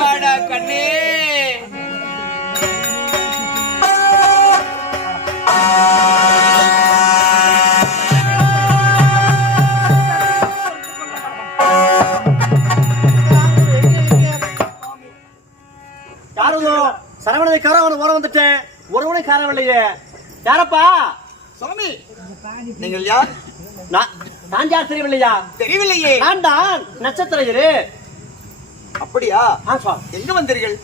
வாடா கண்ணே. சரவணனை காரவன் வர வந்துட்டேன்? ஒருவனை காரவில்லையே யாரப்பா? சுவாமி நீங்கள் யார்? நான் யார் தெரியவில்லையா? தெரியவில்லையே. நான் தான் நட்சத்திர இரு அப்படியா? எங்க வந்தீர்கள்?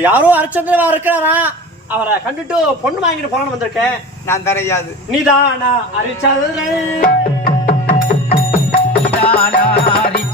யாரோ அரிச்சந்திரவா இருக்கிறாரா? அவரை கண்டுட்டு பொண்ணு வாங்கிட்டு போறான்னு வந்திருக்கேன். நான் தரையாது நீதானா அரிச்சந்திரன். எப்போ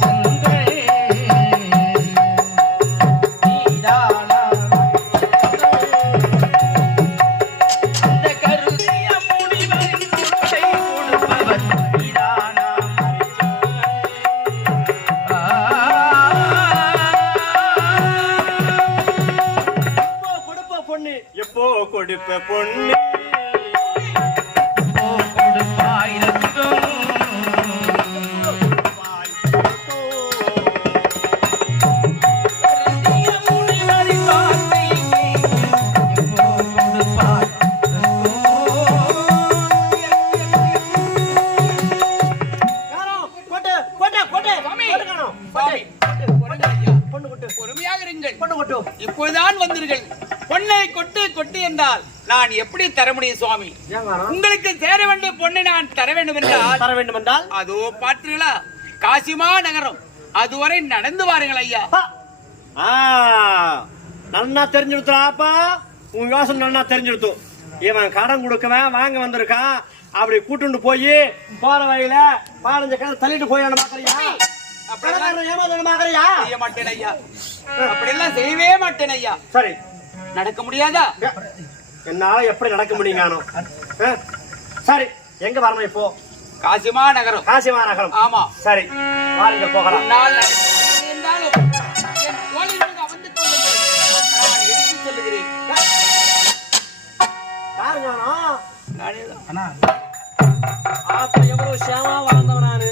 சுவாமி? உங்களுக்கு சேர வேண்டிய பொண்ணை நான் தர வேண்டும் என்றால் தர வேண்டும் என்றால் அதோ பார்த்தீர்களா காசிமா நகரம். அதுவரை நடந்து வாருங்கள் ஐயா. நன்னா தெரிஞ்சுடுத்தாப்பா உங்க யோசனை நன்னா தெரிஞ்சுடுத்து. இவன் கடன் கொடுக்கவன் வாங்க வந்திருக்கான் அப்படி கூட்டுண்டு போய் போற வழியில பதினஞ்சு கடை தள்ளிட்டு போய் மாக்கறியா மாக்கறியா செய்ய மாட்டேன் ஐயா. அப்படியெல்லாம் செய்யவே மாட்டேன் ஐயா. சரி. நடக்க முடியாதா? என்னால எப்படி நடக்க ஆ? சரி எங்க வரணும் இப்போ? காசிமா நகரம் காசிமா நகரம் ஆமா. சரி வாருங்க போகலாம். எவ்வளவு சேமா வளர்ந்தவன் நானு?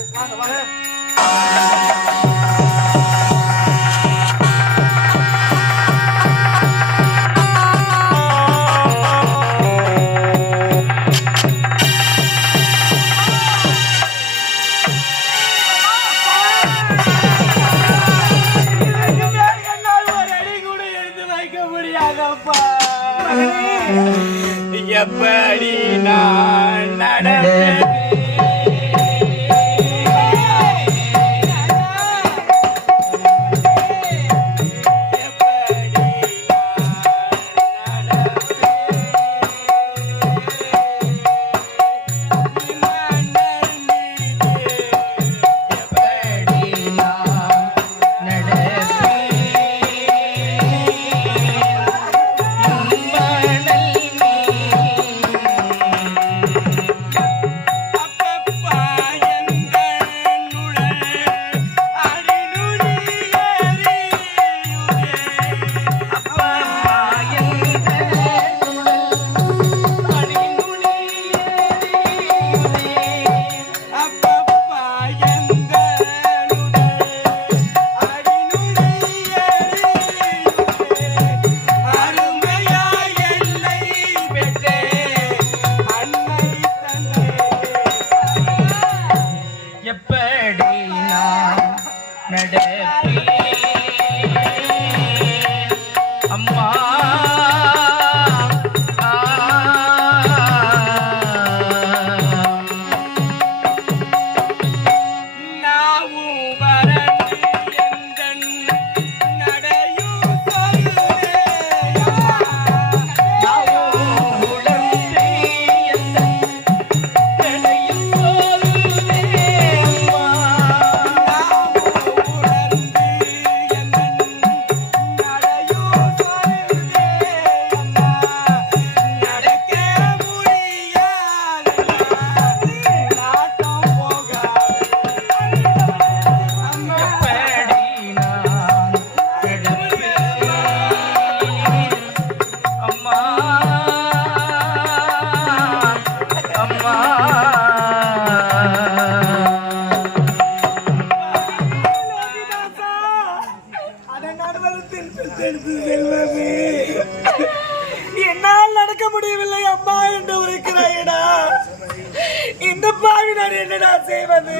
பாவி நான் என்னடா செய்வது.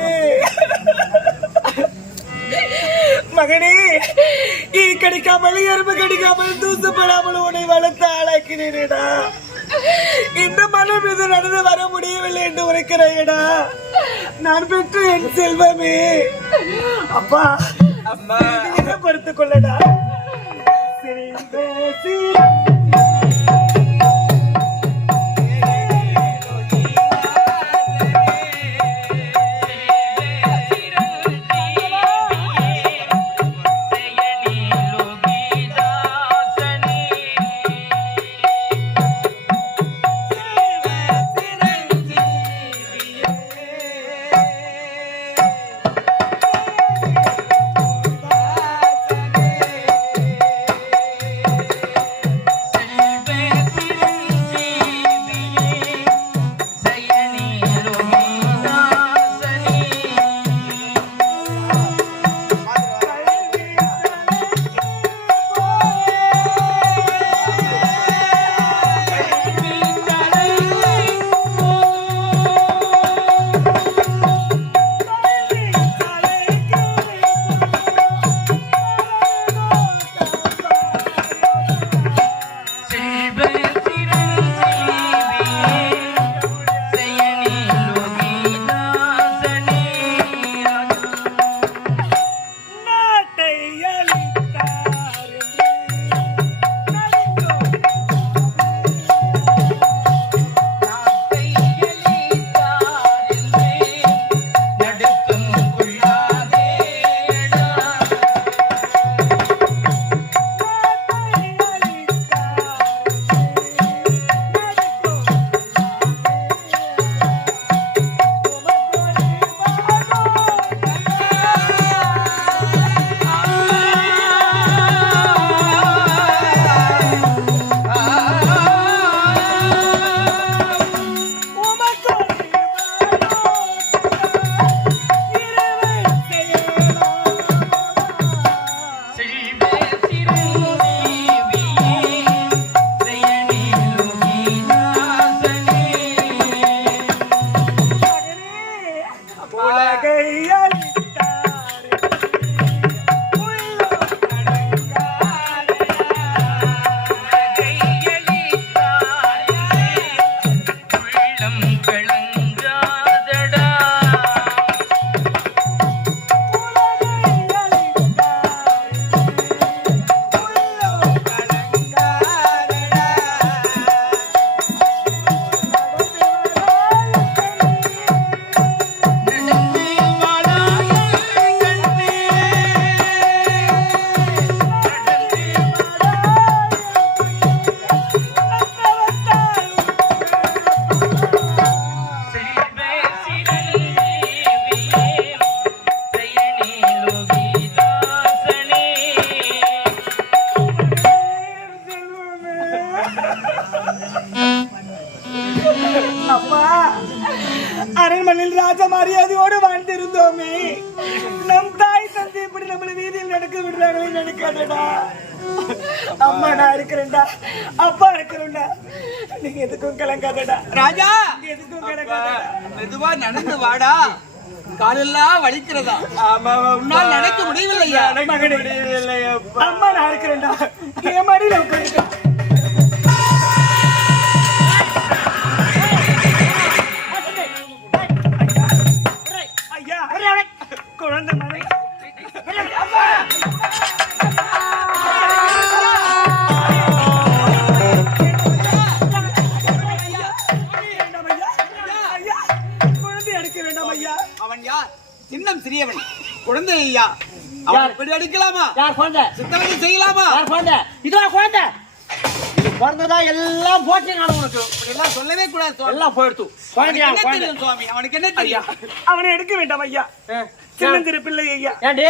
மகனே ஈ கடிக்காமல் எறும்பு கடிக்காமல் தூசுப்படாமல் உன்னை வளர்த்து ஆளாக்கினேடா இந்த மனம் இது நடந்து வர முடியவில்லை என்று உரைக்கிறாயடா நான் பெற்ற என் செல்வமே. அப்பா அம்மா. என்ன பொறுத்துக் கொள்ளடா. சிரிப்பே நம் தாய் தந்தை இப்படி நம்மளை வீதியில் நடக்க விடுறாங்களே நினைக்காதடா. அம்மா நான் இருக்கிறேன்டா. அப்பா இருக்கிறேன்டா நீங்க எதுக்கும் கிளங்காதடா ராஜா! எதுக்கும் கிளங்காதடா மெதுவா நடந்து வாடா. காலெல்லாம் வலிக்கிறதா. உன்னால் நடக்க முடியவில்லையா? அம்மா நான் இருக்கிறேன்டா. என் மடியில உட்காந்து சிறியவன். குழந்தை ஐயா. அவன் இப்படி அடிக்கலாமா? யார் குழந்தை? சித்தவனை செய்யலாமா? யார் குழந்தை? இதுவா குழந்தை? இது பிறந்ததா எல்லாம் போச்சு நான் உனக்கு. இப்படி எல்லாம் சொல்லவே கூடாது. எல்லாம் போயிடுத்து. குழந்தையா குழந்தை? சுவாமி? அவனுக்கு என்ன தெரியும்? அவனை எடுக்க வேண்டாம் ஐயா. சின்னந்திர பிள்ளை ஐயா. ஏண்டி?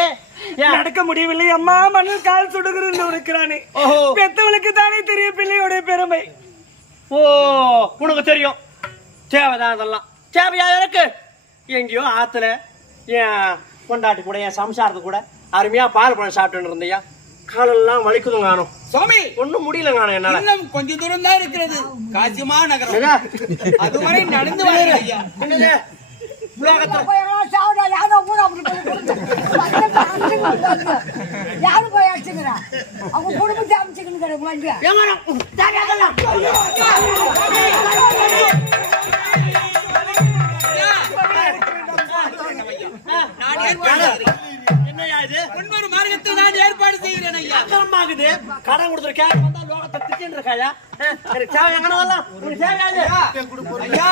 ஏன் நடக்க முடியவில்லை. அம்மா மண்ணில் கால் சுடுகிறது உனக்கிறானே. ஓஹோ. பெத்தவளுக்கு தானே தெரியும் பிள்ளையோட பெருமை. ஓ உனக்கு தெரியும். தேவைதான் அதெல்லாம். தேவையா எனக்கு? எங்கேயோ ஆத்துல என் பொண்டாட்டி கூட என் சம்சாரத்து கூட அருமையா பால் பழம் சாப்பிட்டுன்னு இருந்தையா? காலெல்லாம் வலிக்குதுங்க நானும் சுவாமி! ஒண்ணும் முடியலங்க ஆனா என்னால. இன்னும் கொஞ்ச தூரம் தான் இருக்கிறது காசிமா நகரம்? அதுவரை நடந்து வாருங்கள் ஐயா. என்னது? உலகத்துல. யாரு போய் அடிச்சுக்கிறா? அவங்க குடும்பத்தை அமைச்சுக்கணும் என்னய்யா இது? முன்வரு மார்க்கத்தில் நான் ஏற்பாடு செய்கிறேன் ஐயா அக்கிரமமாகுது. கடன் கொடுத்திருக்கேன். வந்தா லோகத்தை திட்டின்னு இருக்காயா? ஆ, எனக்கு தேவை எங்கன வரலாம்? உனக்கு தேவையா இது? ஐயா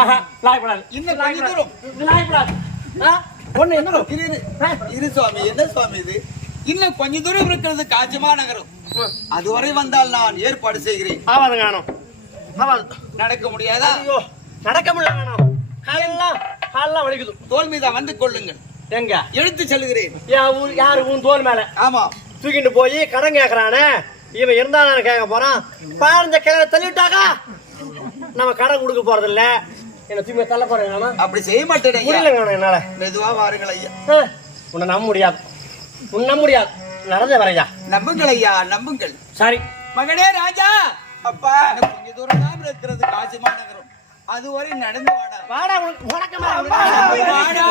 ஆஹா, லாயப்படாது. தூரம் லாயப்படாது. ஒண்ணு என்ன இரு, சுவாமி என்ன சுவாமி இது இன்னும் கொஞ்ச தூரம் இருக்கிறது காஜிமா நகரம் அதுவரை வந்தால் நான் ஏற்பாடு செய்கிறேன் ஆவாது காணோம் நடக்க முடியாதா ஐயோ நடக்க முடியல காணோம் காலெல்லாம் வலிக்குது. தோல் மீதா வந்து கொள்ளுங்கள். எங்க? எடுத்து செல்கிறேன். யாரு? உன் தோல் மேல. ஆமா. தூக்கிட்டு போய் கடன் கேக்குறானே? இவன் இருந்தா நான் கேட்க போறான். பாருந்த கிழமை தள்ளிவிட்டாக்கா நம்ம கடன் கொடுக்க போறது இல்ல என்ன தூக்கி தள்ள போறேன் அப்படி செய்ய மாட்டேன் முடியலங்க என்னால. மெதுவா வாருங்கள் ஐயா. உன்னை நம்ப முடியாது. உன்னை நம்ப முடியாது. நடந்தே வரையா நம்புங்கள் ஐயா நம்புங்கள். சரி. மகனே ராஜா! அப்பா கொஞ்ச தூரம் தான் இருக்கிறது. காசிமா நகரம் அதுவரை நடந்து வாடா. வாடா உனக்கு வாடா.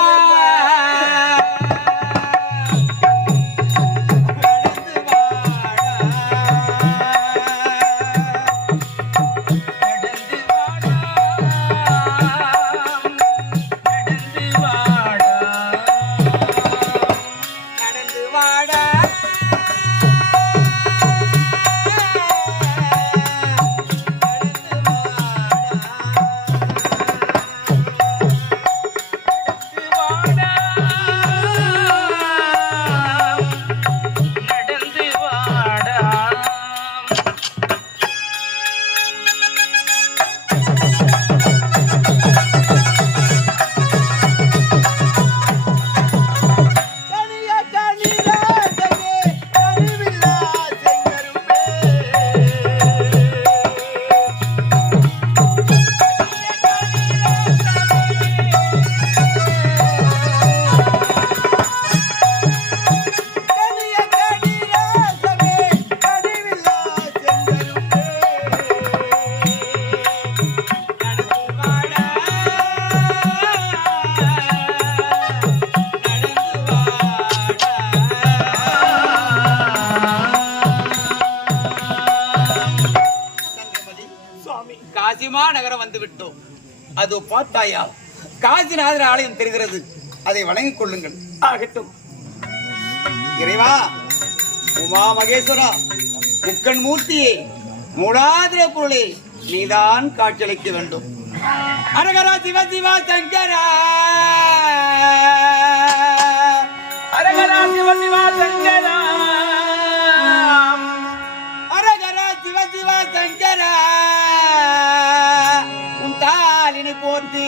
தெரிகிறது. அதை வணங்கிக் கொள்ளுங்கள். ஆகட்டும். இறைவா உமா மகேஸ்வரா முக்கன் மூர்த்தியே மூலாதிர பொருளே நீதான் காட்சியளிக்க வேண்டும். அரகரா சிவ சிவா சங்கரா. அரகரா சிவ சிவா சங்கரா. அரகரா சிவ சிவா சங்கரா. உன் தாளினை போற்றி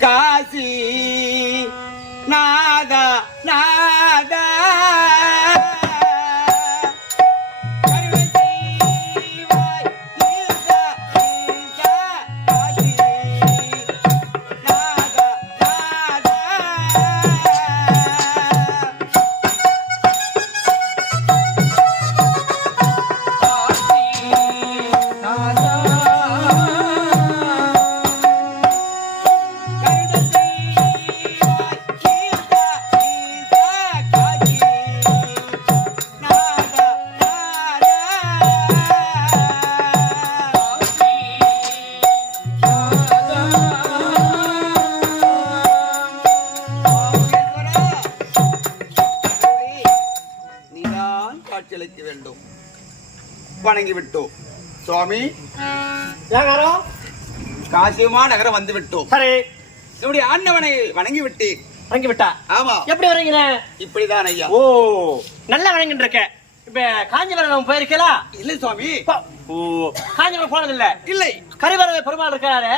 காசி நாதா வணங்கிவிட்டோம். சுவாமி. காசியமா நகரம் வந்து விட்டோம் சரி. என்னுடைய ஆண்டவனை வணங்கி விட்டேன் வணங்கி விட்டா ஆமா. எப்படி வரீங்களே இப்படிதான் ஐயா. ஓ நல்லா வணங்கிட்டு இருக்க இப்ப காஞ்சிபுரம் போயிருக்கலாம் இல்ல சுவாமி. ஓ காஞ்சிபுரம் போனது இல்ல. இல்லை கரிவரத பெருமாள் இருக்காரு.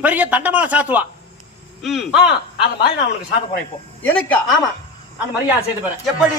பெரிய தண்டமான சாத்துவான் ம். அந்த மாதிரி நான் உனக்கு சாத்த போறேன் இப்போ. எனக்கா? ஆமா. அந்த மாதிரி யார் செய்து போறேன். எப்படி?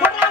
ಕೊಡ್ಲಾ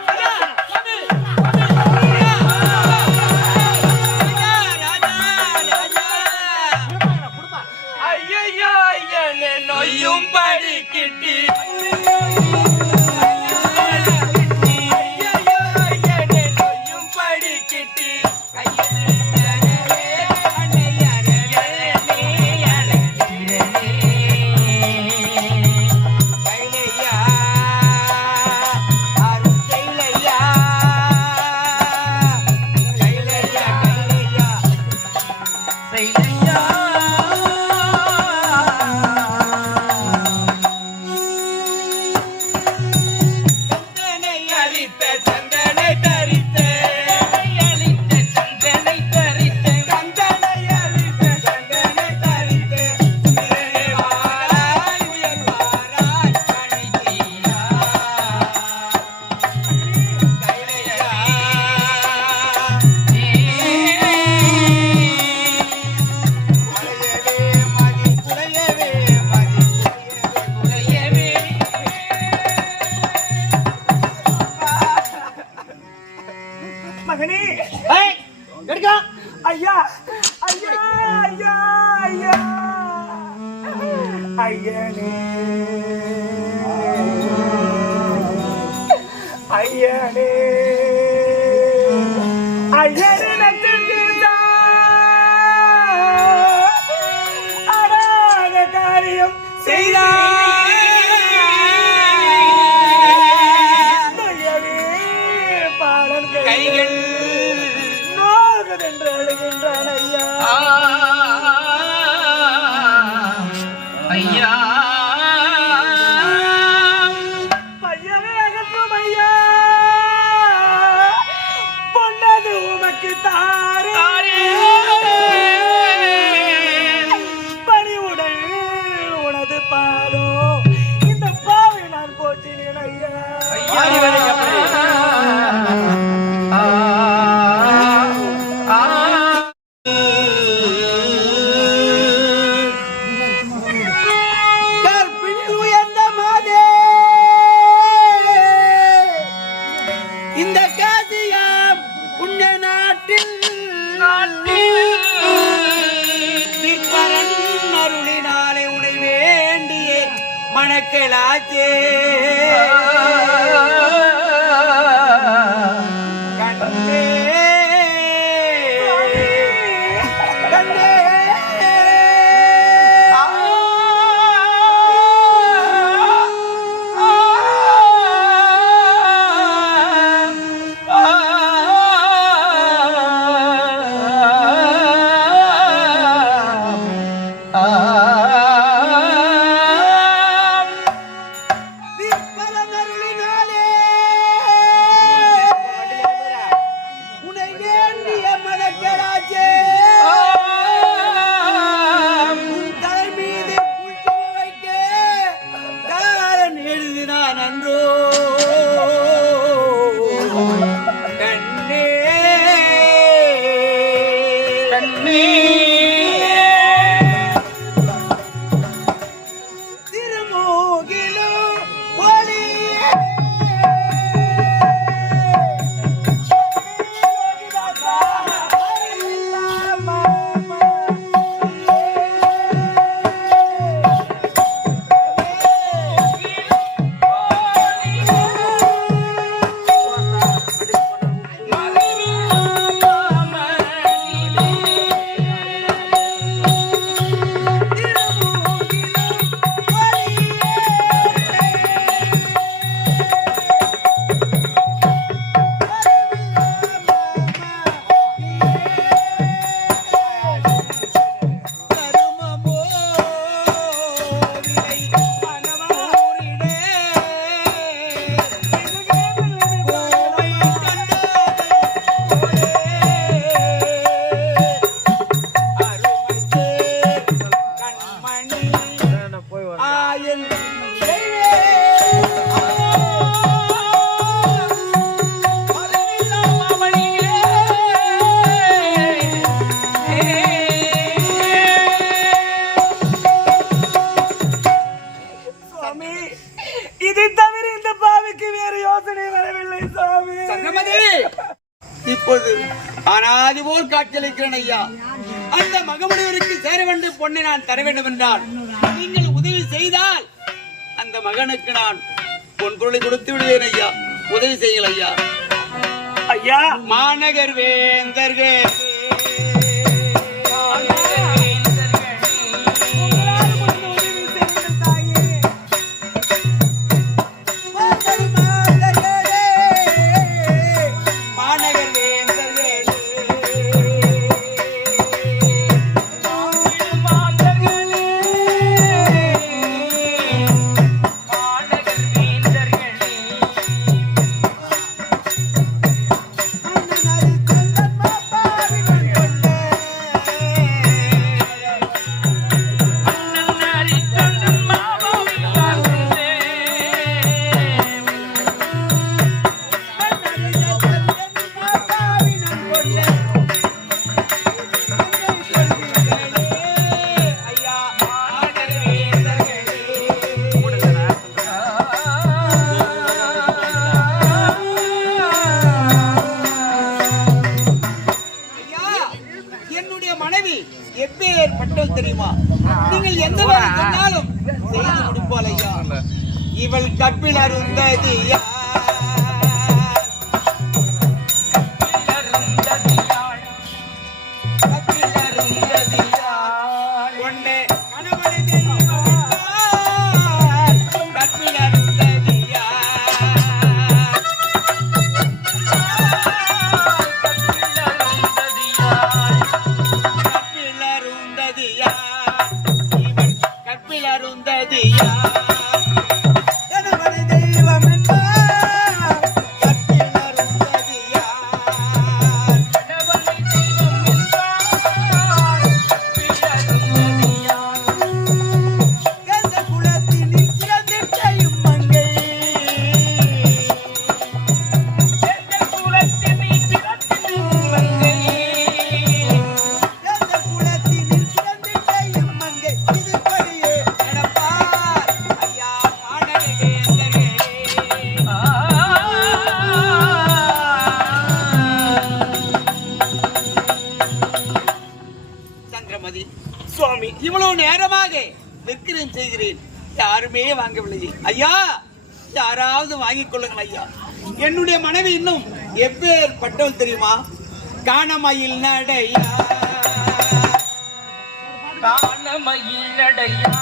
கைகள் நோகதென்று அழுகின்றான் ஐயா. மணக்கலாச்சே. and me. பொண்ணை நான் தர வேண்டும் என்றால் நீங்கள் உதவி செய்தால் அந்த மகனுக்கு நான் பொன் பொருளை கொடுத்து விடுவேன் ஐயா. உதவி செய்யுங்கள் ஐயா. ஐயா. மாநகர் வேந்தர்கள். தப்பினர் உந்ததி பாட்டவன் தெரியுமா? காணமயில் நடையா. காணமயில் நடையா.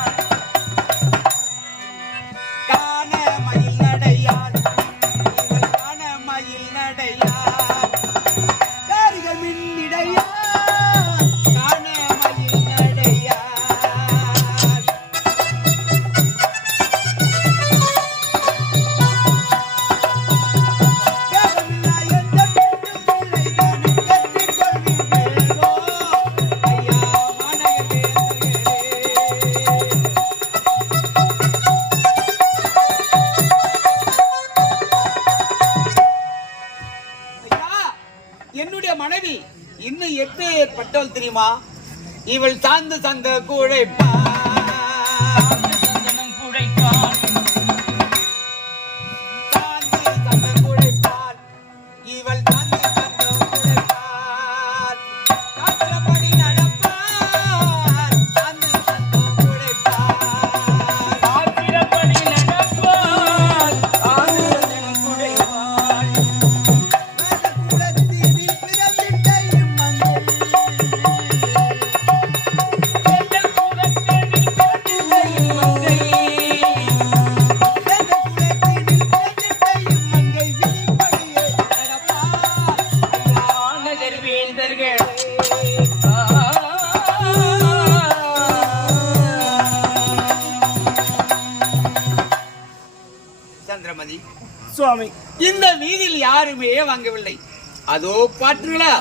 அதோ பாட்டுங்களா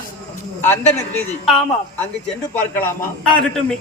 அந்த நதி ஆமா. அங்கு சென்று பார்க்கலாமா? ஆகட்டும்.